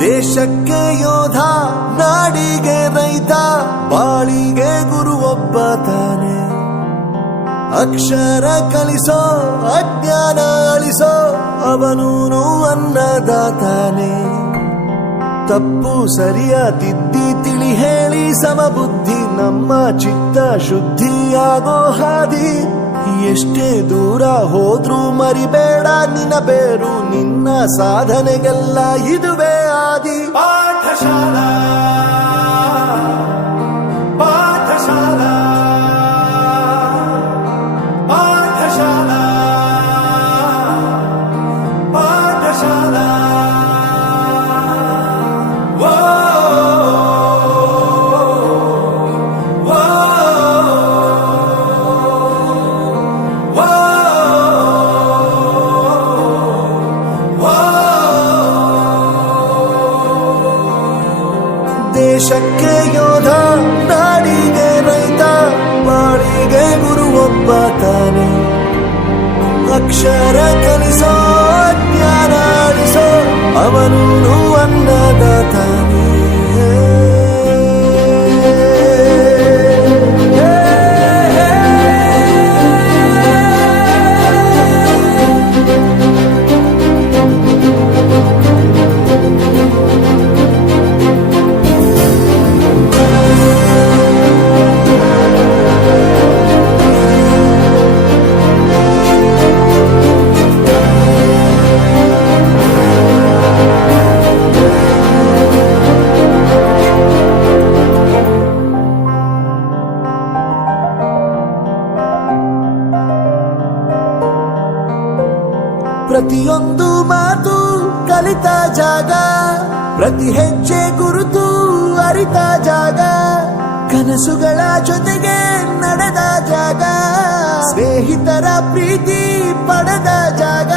ದೇಶಕ್ಕೆ ಯೋಧ, ನಾಡಿಗೆ ರೈತ, ಬಾಳಿಗೆ ಗುರು ಒಬ್ಬ ತಾನೆ. ಅಕ್ಷರ ಕಲಿಸೋ, ಅಜ್ಞಾನ ಅಳಿಸೋ, ಅವನೂನು ಅನ್ನದಾತಾನೆ. ತಪ್ಪು ಸರಿಯ ತಿದ್ದಿ ತಿಳಿ ಹೇಳಿ ಸಮಬುದ್ಧಿ ನಮ್ಮ ಚಿತ್ತ ಶುದ್ಧಿಯಾಗೋ ಹಾದಿ. ಎಷ್ಟೇ ದೂರ ಹೋದ್ರೂ ಮರಿಬೇಡ ನಿನ್ನ ಬೇರು, ನಿನ್ನ ಸಾಧನೆಗೆಲ್ಲ ಇದುವೇ ಆದಿ. ಪಾಠಶಾಲಾ ಪಾಠಶಾಲಾ ಪಾಠಶಾಲಾ ಪಾಠಶಾಲಾ. ದೇಶಕ್ಕೆ ಯೋಧ, ನಾಡಿಗೆ ರೈತ, ಬಾಳಿಗೆ ಗುರು ಒಬ್ಬ ತಾನೆ. ಅಕ್ಷರ ಕಲಿಸೋ, ಜ್ಞಾನ ಅಳಿಸೋ, ಅವನೂನು ಅನ್ನದಾತಾನೆ. ಪ್ರತಿಯೊಂದು ಮಾತು ಕಲಿತ ಜಾಗ, ಪ್ರತಿ ಹೆಜ್ಜೆ ಗುರುತು ಅರಿತ ಜಾಗ, ಕನಸುಗಳ ಜೊತೆಗೆ ನಡೆದ ಜಾಗ, ಸ್ನೇಹಿತರ ಪ್ರೀತಿ ಪಡೆದ ಜಾಗ.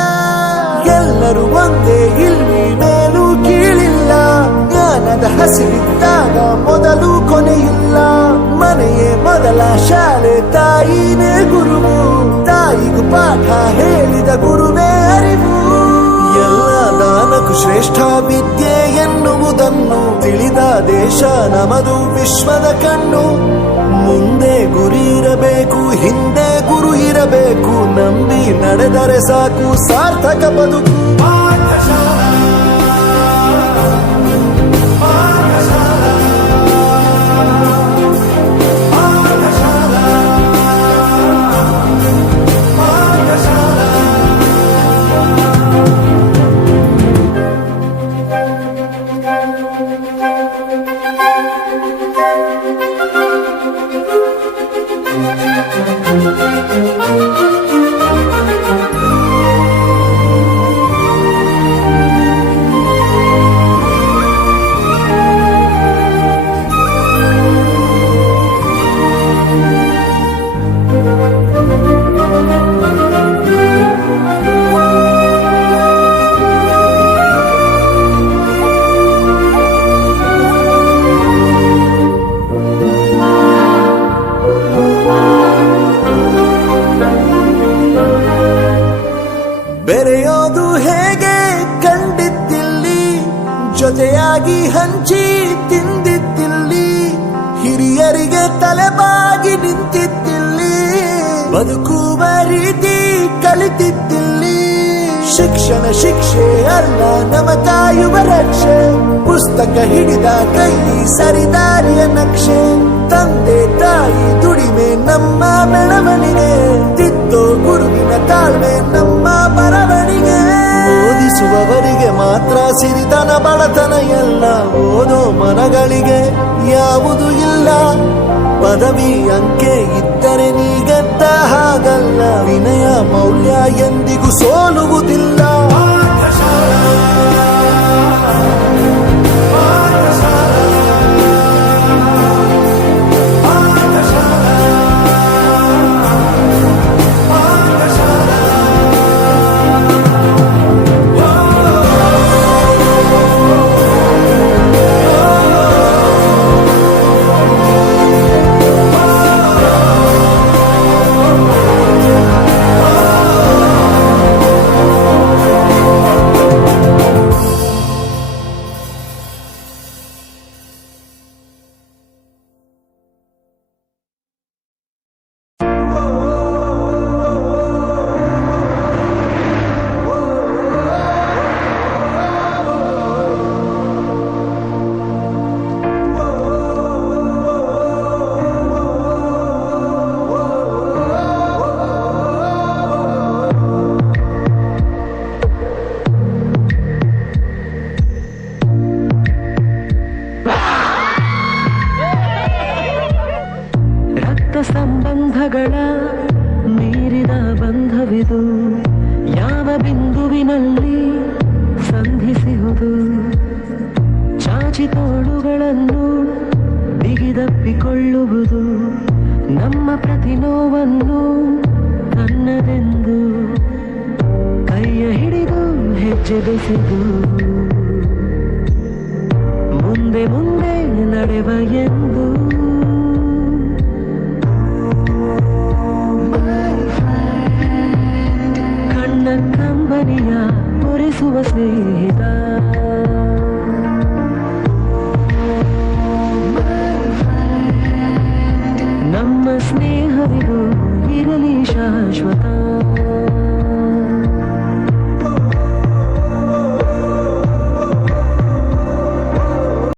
ಎಲ್ಲರೂ ಒಂದೇ, ಇಲ್ಲಿ ಮೇಲೂ ಕೀಳಿಲ್ಲ, ಜ್ಞಾನದ ಹಸಿರಿದ್ದಾಗ ಮೊದಲು ಕೊನೆಯಿಲ್ಲ. ಮನೆಯೇ ಮೊದಲ ಶಾಲೆ, ತಾಯಿನೇ ಗುರುವು, ತಾಯಿಗೂ ಪಾಠ ಹೇಳಿದ ಗುರುವೇ ಅರಿವು. ಎಲ್ಲ ದಾನಕ್ಕೂ ಶ್ರೇಷ್ಠ ವಿದ್ಯೆ ಎನ್ನುವುದನ್ನು ತಿಳಿದ ದೇಶ ನಮದು, ವಿಶ್ವದ ಕಣ್ಣು. ಮುಂದೆ ಗುರಿ ಇರಬೇಕು, ಹಿಂದೆ ಗುರು ಇರಬೇಕು, ನಂಬಿ ನಡೆದರೆ ಸಾಕು ಸಾರ್ಥಕ ಬದುಕು. ಬೆರೆಯೋದು ಹೇಗೆ ಕಂಡಿದ್ದಿಲ್ಲಿ, ಜೊತೆಯಾಗಿ ಹಂಚಿ ತಿಂದಿದ್ದಿಲ್ಲಿ, ಹಿರಿಯರಿಗೆ ತಲೆಬಾಗಿ ನಿಂತಿದ್ದಿಲ್ಲಿ, ಬದುಕುವ ರೀತಿ ಕಲಿತಿದ್ದಿಲ್ಲಿ. ಶಿಕ್ಷಣ ಶಿಕ್ಷೆ ಅಲ್ಲ, ನಮ ಕಾಯುವ ರಕ್ಷೆ, ಪುಸ್ತಕ ಹಿಡಿದ ಕೈ ಸರಿದಾರಿಯ ನಕ್ಷೆ. ತಂದೆ ತಾಯಿ ದುಡಿಮೆ ನಮ್ಮ ಬೆಳವಣಿಗೆ, ತಿದ್ದೋ ಗುರುವಿನ ತಾಳ್ಮೆ ನಮ್ಮ ಬರವಣಿಗೆ. ಓದಿಸುವವರಿಗೆ ಮಾತ್ರ ಸಿರಿತನ ಬಡತನ ಎಲ್ಲ, ಓದೋ ಮನಗಳಿಗೆ ಯಾವುದು ಇಲ್ಲ. ಪದವಿ ಅಂಕೆ ಇದ್ದರೆ ನೀ ಗೆದ್ದ ಹಾಗಲ್ಲ, ವಿನಯ ಮೌಲ್ಯ ಎಂದಿಗೂ ಸೋಲುವುದಿಲ್ಲ. ಕೈಯಪ್ಪಿಕೊಳ್ಳುವುದು ನಮ್ಮ ಪ್ರತಿ ನೋವನ್ನು ತನ್ನದೆಂದು ಕೈಯ ಹಿಡಿದು ಹೆಜ್ಜೆ ಬೆಸೆದು ಮುಂದೆ ಮುಂದೆ ನಡೆವ ಎಂದು ಕಣ್ಣ ಕಂಬನಿಯ ಒರೆಸುವ ಸ್ನೇಹಿತ ನಮ್ಮ ಸ್ನೇಹವಿದು ಇರಲಿ ಶಾಶ್ವತ.